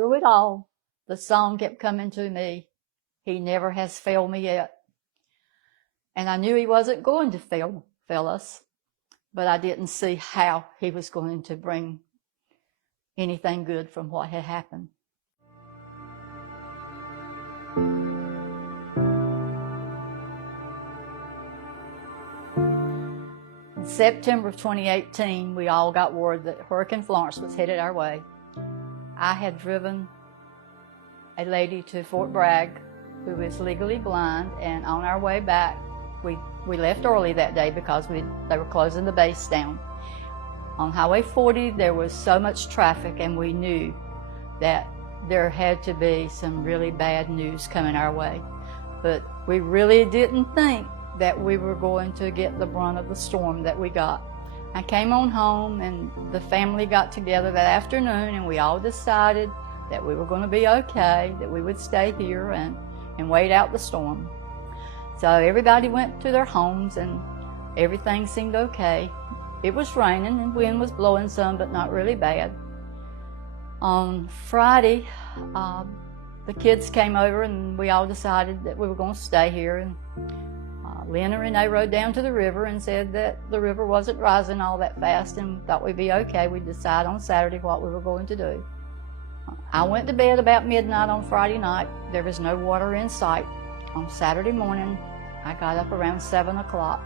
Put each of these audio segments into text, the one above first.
through it all, the song kept coming to me, He never has failed me yet. And I knew He wasn't going to fail us, but I didn't see how He was going to bring anything good from what had happened. In September of 2018, we all got word that Hurricane Florence was headed our way. I had driven a lady to Fort Bragg who is legally blind, and on our way back, we left early that day because they were closing the base down. On Highway 40, there was so much traffic, and we knew that there had to be some really bad news coming our way. But we really didn't think that we were going to get the brunt of the storm that we got. I came on home, and the family got together that afternoon, and we all decided that we were going to be okay, that we would stay here and wait out the storm. So everybody went to their homes, and everything seemed okay. It was raining, and wind was blowing some, but not really bad. On Friday, the kids came over, and we all decided that we were going to stay here. And Lynn and Renee rode down to the river and said that the river wasn't rising all that fast and thought we'd be okay. We'd decide on Saturday what we were going to do. I went to bed about midnight on Friday night. There was no water in sight. On Saturday morning, I got up around 7 o'clock,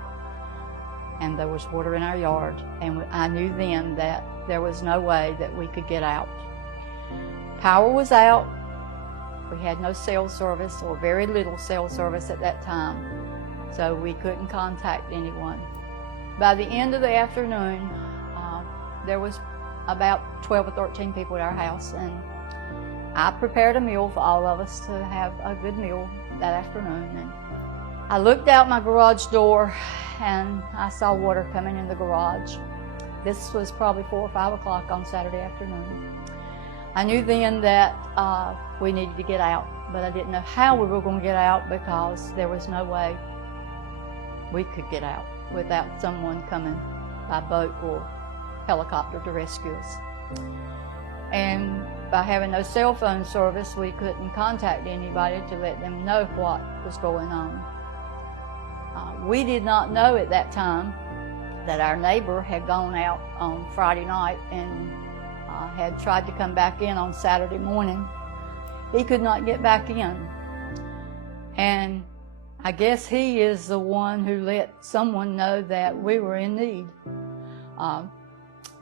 and there was water in our yard, and I knew then that there was no way that we could get out. Power was out. We had no cell service, or very little cell service at that time, so we couldn't contact anyone. By the end of the afternoon, there was about 12 or 13 people at our house, and I prepared a meal for all of us to have a good meal that afternoon. And I looked out my garage door, and I saw water coming in the garage. This was probably 4 or 5 o'clock on Saturday afternoon. I knew then that we needed to get out, but I didn't know how we were going to get out because there was no way we could get out without someone coming by boat or helicopter to rescue us. And by having no cell phone service, we couldn't contact anybody to let them know what was going on. We did not know at that time that our neighbor had gone out on Friday night and had tried to come back in on Saturday morning. He could not get back in. And I guess he is the one who let someone know that we were in need.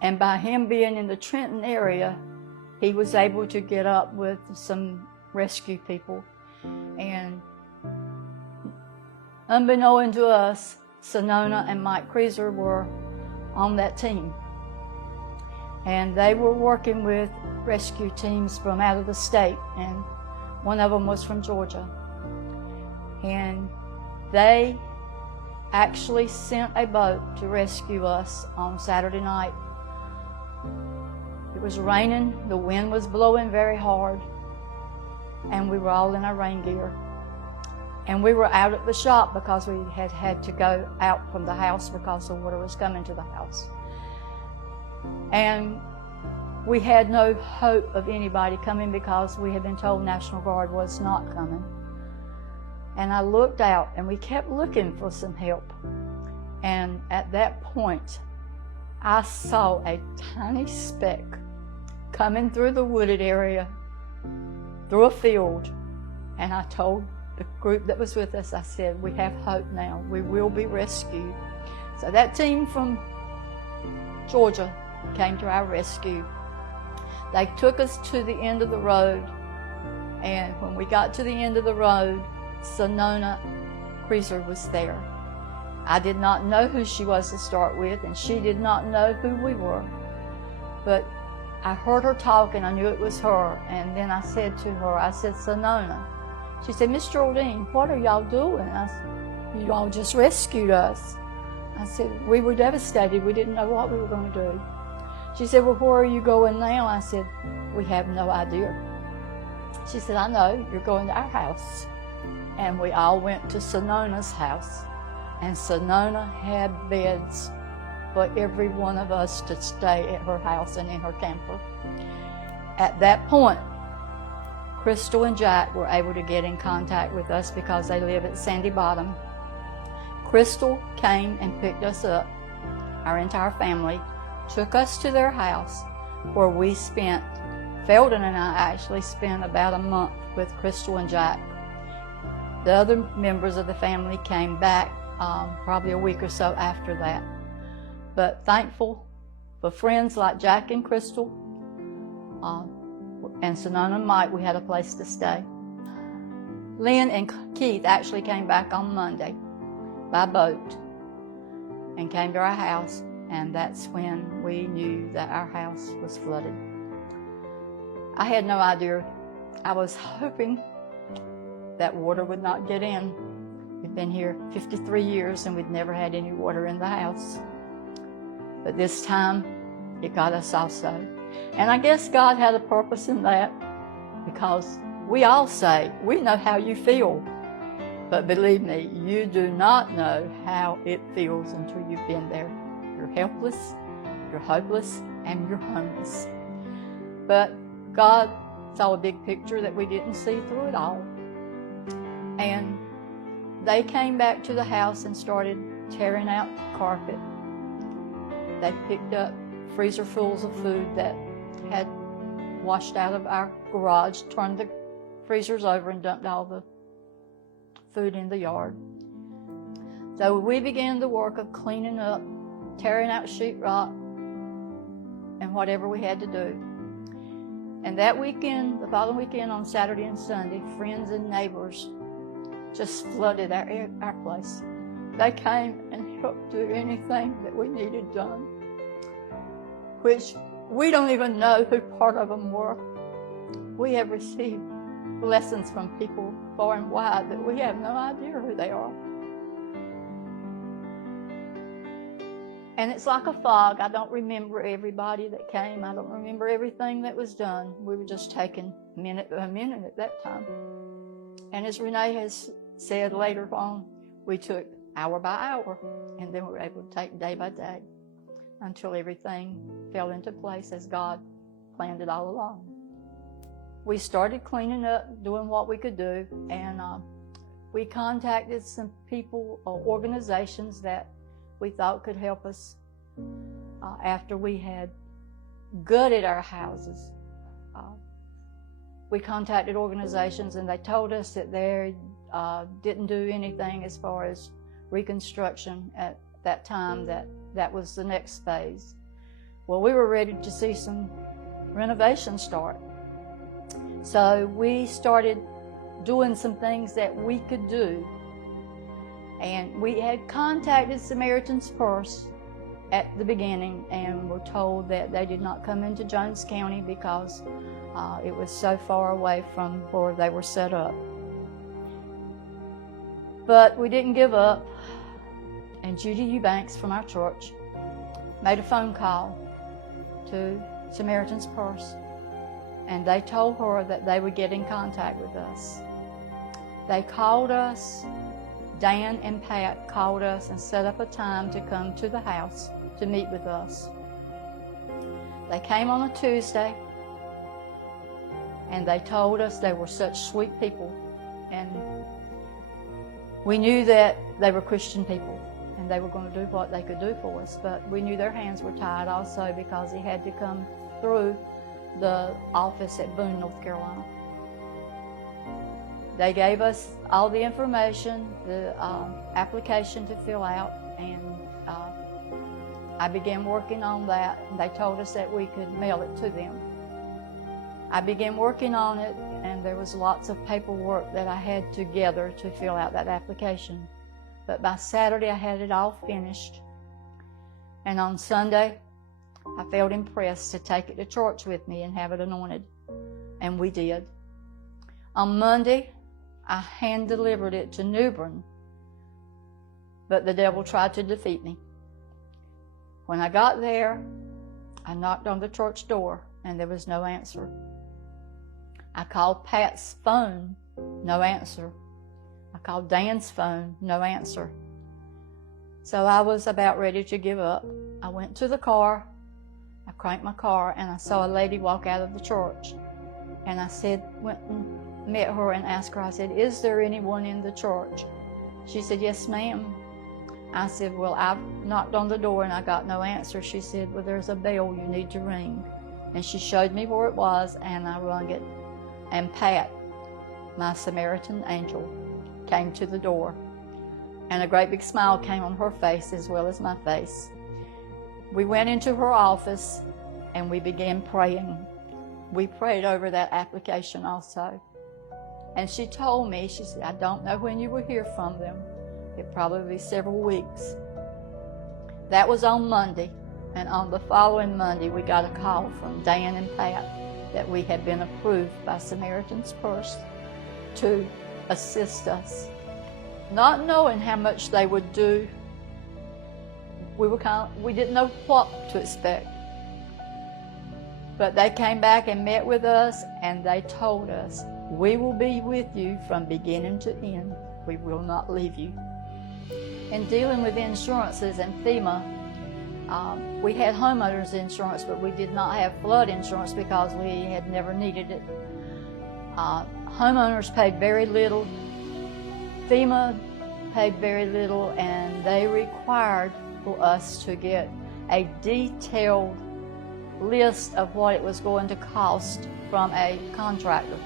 And by him being in the Trenton area, he was able to get up with some rescue people. And unbeknown to us, Sonona and Mike Creaser were on that team. And they were working with rescue teams from out of the state, and one of them was from Georgia. And they actually sent a boat to rescue us on Saturday night. It was raining, the wind was blowing very hard, and we were all in our rain gear. And we were out at the shop because we had to go out from the house because the water was coming to the house. And we had no hope of anybody coming because we had been told National Guard was not coming. And I looked out, and we kept looking for some help. And at that point, I saw a tiny speck coming through the wooded area, through a field. And I told the group that was with us, I said, we have hope now. We will be rescued. So that team from Georgia came to our rescue. They took us to the end of the road, and when we got to the end of the road, Sonona Creaser was there. I did not know who she was to start with, and she did not know who we were. But I heard her talk, and I knew it was her. And then I said to her, I said, Sonona. She said, Miss Geraldine, what are y'all doing? I said, you all just rescued us. I said, we were devastated. We didn't know what we were going to do. She said, well, where are you going now? I said, we have no idea. She said, I know, you're going to our house. And we all went to Sonona's house. And Sonona had beds for every one of us to stay at her house and in her camper. At that point, Crystal and Jack were able to get in contact with us because they live at Sandy Bottom. Crystal came and picked us up, our entire family, took us to their house where we spent, Felton and I actually spent about a month with Crystal and Jack. The other members of the family came back probably a week or so after that. But thankful for friends like Jack and Crystal and Sonona and Mike, we had a place to stay. Lynn and Keith actually came back on Monday by boat and came to our house, and that's when we knew that our house was flooded. I had no idea. I was hoping that water would not get in. We've been here 53 years and we'd never had any water in the house. But this time, it got us also. And I guess God had a purpose in that, because we all say, we know how you feel. But believe me, you do not know how it feels until you've been there. You're helpless, you're hopeless, and you're homeless. But God saw a big picture that we didn't see through it all. And they came back to the house and started tearing out carpet. They picked up freezer-fulls of food that had washed out of our garage, turned the freezers over and dumped all the food in the yard. So we began the work of cleaning up, tearing out sheetrock, and whatever we had to do. And that weekend, the following weekend on Saturday and Sunday, friends and neighbors just flooded our place. They came and helped do anything that we needed done, which we don't even know who part of them were. We have received blessings from people far and wide that we have no idea who they are. And it's like a fog. I don't remember everybody that came. I don't remember everything that was done. We were just taking minute by minute at that time. And as Renee has said later on, we took hour by hour, and then we were able to take day by day until everything fell into place as God planned it all along. We started cleaning up, doing what we could do, and we contacted some people or organizations that we thought could help us after we had gutted our houses. We contacted organizations, and they told us that they didn't do anything as far as reconstruction at that time, that was the next phase. Well, we were ready to see some renovation start. So we started doing some things that we could do. And we had contacted Samaritans Purse at the beginning and were told that they did not come into Jones County because it was so far away from where they were set up. But we didn't give up, and Judy Eubanks from our church made a phone call to Samaritans Purse, and they told her that they would get in contact with us. They called us. Dan and Pat called us and set up a time to come to the house to meet with us. They came on a Tuesday, and they told us they were such sweet people, and we knew that they were Christian people and they were going to do what they could do for us, but we knew their hands were tied also because he had to come through the office at Boone, North Carolina. They gave us all the information, the application to fill out, and I began working on that. They told us that we could mail it to them. I began working on it, and there was lots of paperwork that I had to gather to fill out that application. But by Saturday, I had it all finished. And on Sunday, I felt impressed to take it to church with me and have it anointed. And we did. On Monday, I hand-delivered it to New Bern, but the devil tried to defeat me. When I got there, I knocked on the church door, and there was no answer. I called Pat's phone, no answer. I called Dan's phone, no answer. So I was about ready to give up. I went to the car, I cranked my car, and I saw a lady walk out of the church. And I went and met her and asked her, I said, is there anyone in the church? She said, yes, ma'am. I said, well, I've knocked on the door and I got no answer. She said, well, there's a bell you need to ring. And she showed me where it was, and I rung it. And Pat, my Samaritan angel, came to the door. And a great big smile came on her face as well as my face. We went into her office and we began praying. We prayed over that application also. And she told me, she said, I don't know when you will hear from them. It'll probably be several weeks. That was on Monday. And on the following Monday, we got a call from Dan and Pat that we had been approved by Samaritans Purse to assist us. Not knowing how much they would do, we didn't know what to expect. But they came back and met with us, and they told us, we will be with you from beginning to end. We will not leave you. In dealing with insurances and FEMA, we had homeowners insurance, but we did not have flood insurance because we had never needed it. Homeowners paid very little. FEMA paid very little, and they required for us to get a detailed list of what it was going to cost from a contractor.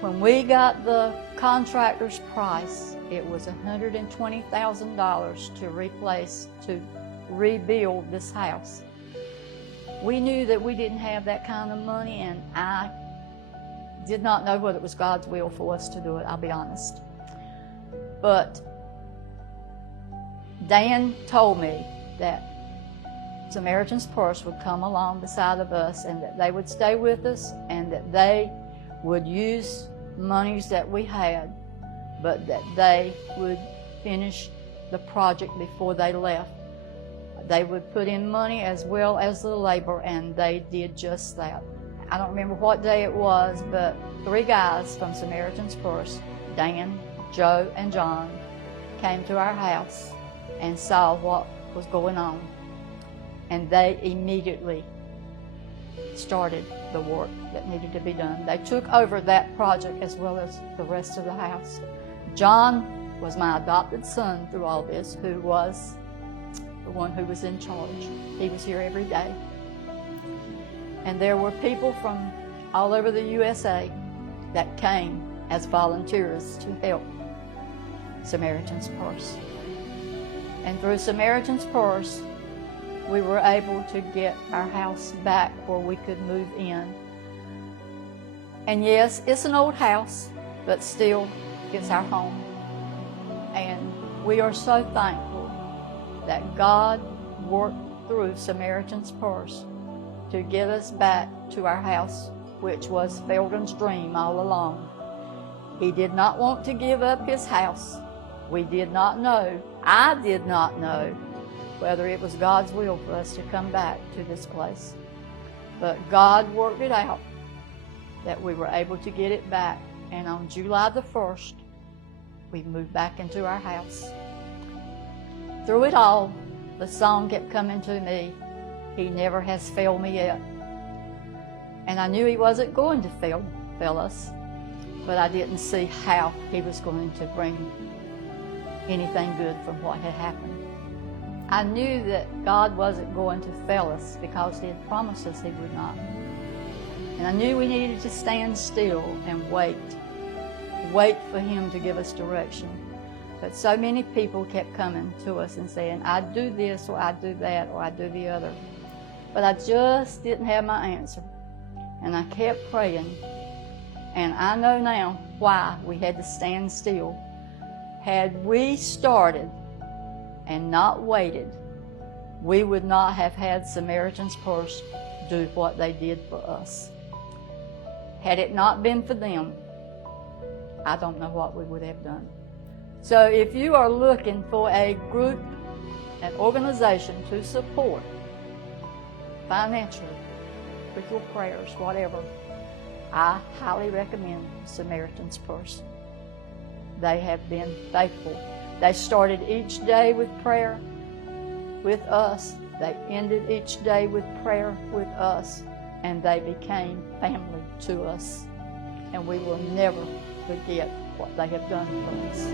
When we got the contractor's price, it was $120,000 to rebuild this house. We knew that we didn't have that kind of money, and I did not know whether it was God's will for us to do it, I'll be honest. But Dan told me that Samaritans Purse would come along beside of us, and that they would stay with us, and that they would use monies that we had, but that they would finish the project before they left. They would put in money as well as the labor, and they did just that. I don't remember what day it was, but 3 guys from Samaritans Purse, Dan, Joe, and John, came to our house and saw what was going on. And they immediately started the work that needed to be done. They took over that project as well as the rest of the house. John was my adopted son through all this, who was the one who was in charge. He was here every day. And there were people from all over the USA that came as volunteers to help Samaritans Purse. And through Samaritans Purse, we were able to get our house back where we could move in. And yes, it's an old house, but still, it's our home. And we are so thankful that God worked through Samaritans Purse to get us back to our house, which was Felton's dream all along. He did not want to give up his house. We did not know, I did not know, whether it was God's will for us to come back to this place. But God worked it out that we were able to get it back. And on July the 1st, we moved back into our house. Through it all, the song kept coming to me, He never has failed me yet. And I knew He wasn't going to fail us, but I didn't see how He was going to bring anything good from what had happened. I knew that God wasn't going to fail us because He had promised us He would not. And I knew we needed to stand still and wait for Him to give us direction. But so many people kept coming to us and saying, I'd do this, or I'd do that, or I'd do the other. But I just didn't have my answer. And I kept praying. And I know now why we had to stand still. Had we started and not waited, we would not have had Samaritans Purse do what they did for us. Had it not been for them, I don't know what we would have done. So if you are looking for a group, an organization to support financially, with your prayers, whatever, I highly recommend Samaritans Purse. They have been faithful. They started each day with prayer with us. They ended each day with prayer with us. and they became family to us, and we will never forget what they have done for us.